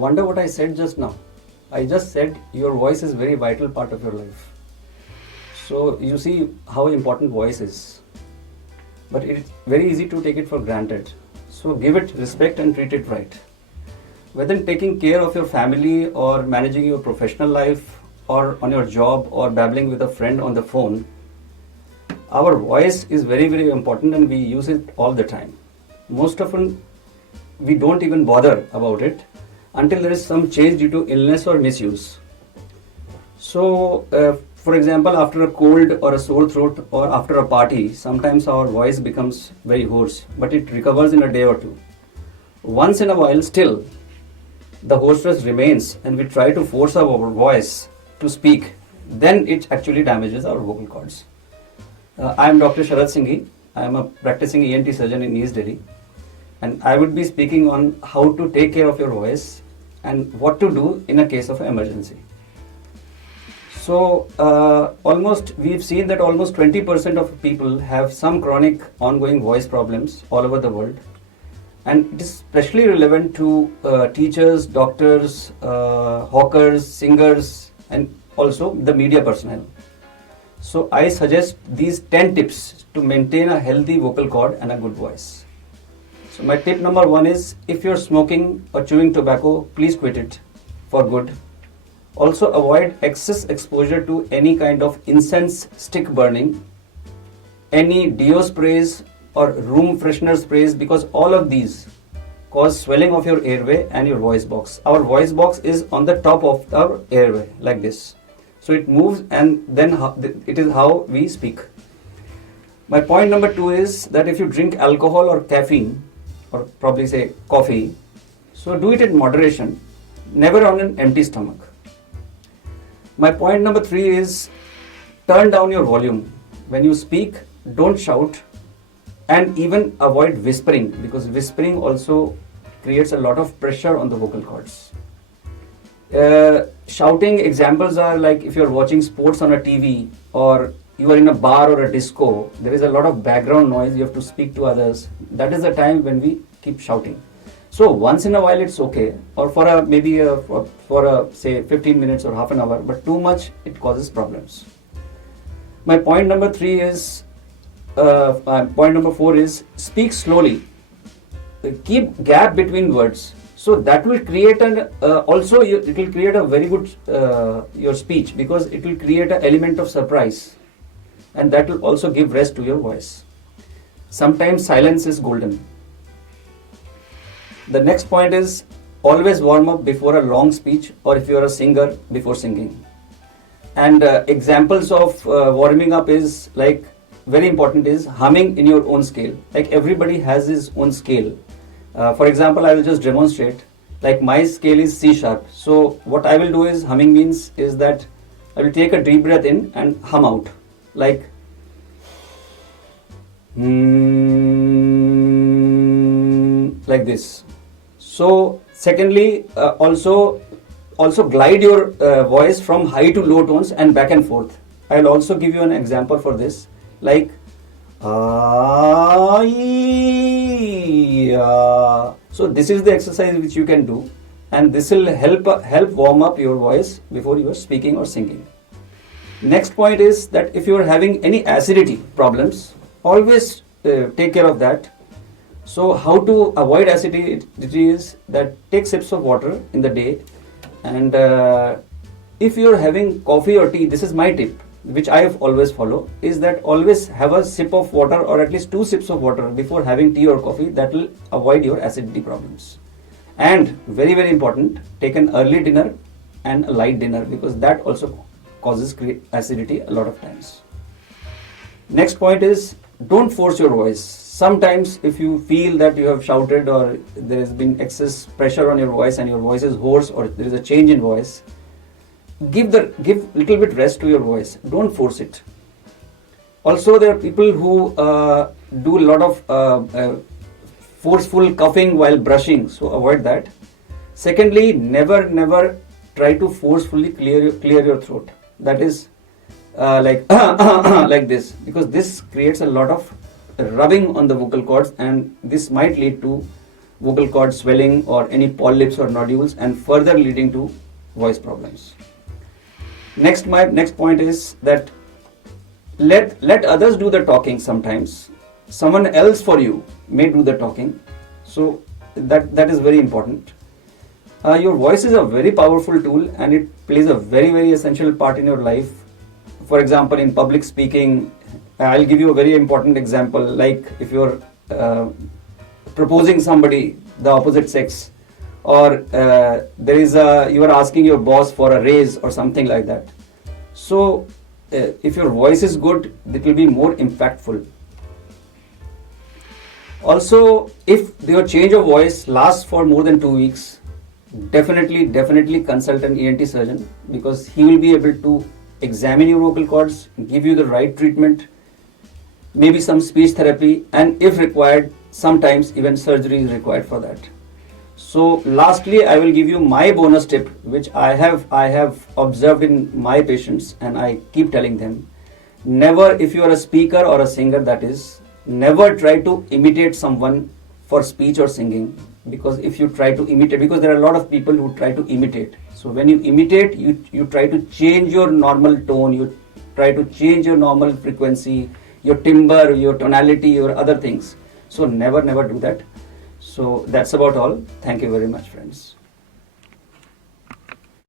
wonder what I said just now. I just said your voice is very vital part of your life. So you see how important voice is. But it's very easy to take it for granted. So give it respect and treat it right. Whether taking care of your family or managing your professional life or on your job or babbling with a friend on the phone, our voice is very, very important and we use it all the time. Most often we don't even bother about it until there is some change due to illness or misuse. So, for example, after a cold or a sore throat or after a party, sometimes our voice becomes very hoarse, but it recovers in a day or two. Once in a while, still, the hoarseness remains and we try to force our voice to speak, then it actually damages our vocal cords. I am Dr. Sharad Singhi. I am a practicing ENT surgeon in East Delhi. And I would be speaking on how to take care of your voice and what to do in a case of emergency. So, we've seen that almost 20% of people have some chronic ongoing voice problems all over the world. And it is especially relevant to teachers, doctors, hawkers, singers, and also the media personnel. So I suggest these 10 tips to maintain a healthy vocal cord and a good voice. So my tip number 1 is, if you're smoking or chewing tobacco, please quit it for good. Also avoid excess exposure to any kind of incense stick burning, any deo sprays or room freshener sprays, because all of these cause swelling of your airway and your voice box. Our voice box is on the top of our airway like this. So it moves and then it is how we speak. My point number 2 is that if you drink alcohol or caffeine, or probably say coffee, so do it in moderation, never on an empty stomach. My point number 3 is turn down your volume. When you speak, don't shout, and even avoid whispering, because whispering also creates a lot of pressure on the vocal cords. Shouting examples are like if you're watching sports on a TV or you are in a bar or a disco, there is a lot of background noise, you have to speak to others. That is the time when we keep shouting. So once in a while it's okay, or for say 15 minutes or half an hour, but too much, it causes problems. My point number 4 is speak slowly. Keep gap between words. So that will create it will create a very good your speech, because it will create an element of surprise, and that will also give rest to your voice. Sometimes silence is golden. The next point is always warm up before a long speech, or if you are a singer, before singing. And examples of warming up is like, very important is humming in your own scale. Like everybody has his own scale. For example, I will just demonstrate. Like my scale is C sharp. So what I will do is, humming means is that I will take a deep breath in and hum out. Like like this. So secondly, also glide your voice from high to low tones and back and forth. I will also give you an example for this. Like so this is the exercise which you can do, and this will help warm up your voice before you are speaking or singing. Next point is that if you are having any acidity problems, always take care of that. So how to avoid acidity is that take sips of water in the day, and if you are having coffee or tea, this is my tip, which I have always follow, is that always have a sip of water or at least 2 sips of water before having tea or coffee. That will avoid your acidity problems. And very, very important, take an early dinner and a light dinner, because that also causes acidity a lot of times. Next point is, don't force your voice. Sometimes if you feel that you have shouted or there has been excess pressure on your voice and your voice is hoarse or there is a change in voice, give little bit rest to your voice. Don't force it. Also, there are people who do a lot of forceful coughing while brushing, so avoid that. Secondly, never try to forcefully clear your throat. That is like like this, because this creates a lot of rubbing on the vocal cords, and this might lead to vocal cord swelling or any polyps or nodules, and further leading to voice problems. My next point is that let others do the talking. Sometimes someone else for you may do the talking, so that is very important. Your voice is a very powerful tool, and it plays a very, very essential part in your life. For example, in public speaking, I'll give you a very important example. Like if you're proposing somebody, the opposite sex, or you are asking your boss for a raise or something like that. So if your voice is good, it will be more impactful. Also, if your change of voice lasts for more than 2 weeks, definitely consult an ENT surgeon, because he will be able to examine your vocal cords, give you the right treatment, maybe some speech therapy, and if required, sometimes even surgery is required for that. So lastly, I will give you my bonus tip, which I have observed in my patients, and I keep telling them: never, if you are a speaker or a singer, that is, never try to imitate someone for speech or singing, because if you try to imitate, because there are a lot of people who try to imitate. So when you imitate, you try to change your normal tone, you try to change your normal frequency, your timbre, your tonality, your other things. So never do that. So that's about all. Thank you very much, friends.